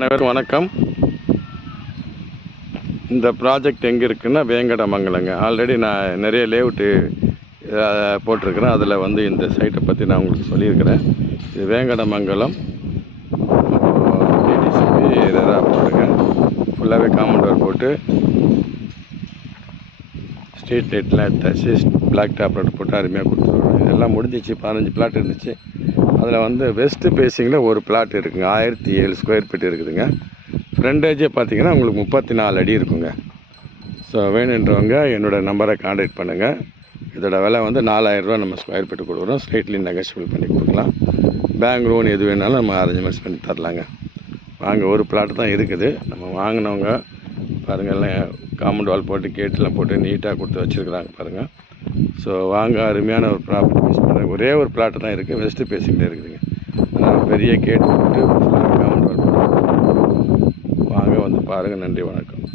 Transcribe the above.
அனைவரும் வணக்கம். இந்த ப்ராஜெக்ட் எங்கே இருக்குன்னா வேங்கடமங்கலங்க. ஆல்ரெடி நான் நிறைய லேஅவுட்டு போட்டிருக்கிறேன். அதில் வந்து இந்த சைட்டை பற்றி நான் உங்களுக்கு சொல்லியிருக்கிறேன். இது வேங்கடமங்கலம் டிடிசிபி ரெரா போட்டுங்க. ஃபுல்லாகவே காம்பவுண்ட் வால் போட்டு ஸ்ட்ரீட் லைட்லாம் எடுத்தாச்சு. பிளாக் டாப் ரோடு போட்டு அருமையாக கொடுத்துருவோம். இதெல்லாம் முடிஞ்சிச்சு. 15 பிளாட் இருந்துச்சு. அதில் வந்து வெஸ்ட்டு பேசிங்கில் ஒரு பிளாட் இருக்குங்க. 1007 ஸ்கொயர் ஃபீட் இருக்குதுங்க. ஃப்ரண்டேஜே பார்த்தீங்கன்னா உங்களுக்கு 34 அடி இருக்குங்க. ஸோ வேணுன்றவங்க என்னோடய நம்பரை கான்டாக்ட் பண்ணுங்கள். இதோட விலை வந்து 4000 ரூபா நம்ம ஸ்கொயர் ஃபீட்டு கொடுக்குறோம். ஸ்ட்ரெயிட்லி நெகோஷியபிள் பண்ணி கொடுக்கலாம். பேங்க் லோன் எது வேணாலும் நம்ம அரேஞ்ச்மெண்ட்ஸ் பண்ணி தரலாங்க. வாங்க, ஒரு பிளாட் தான் இருக்குது. நம்ம வாங்கினவங்க பாருங்கள், எல்லாம் காம்பவுண்ட் வால் போட்டு கேட்டெலாம் போட்டு நீட்டாக கொடுத்து வச்சுருக்குறாங்க பாருங்கள். ஸோ வாங்க, அருமையான ஒரு ப்ராப்பர்ட்டி யூஸ் பண்ணுறேன். ஒரே ஒரு பிளாட்டு தான் இருக்குது. வெஸ்ட்டு பேசிங்கில் இருக்குதுங்க. பெரிய கேட் போட்டு காம்பவுண்ட் வால் போட்டு வாங்க, வந்து பாருங்கள். நன்றி, வணக்கம்.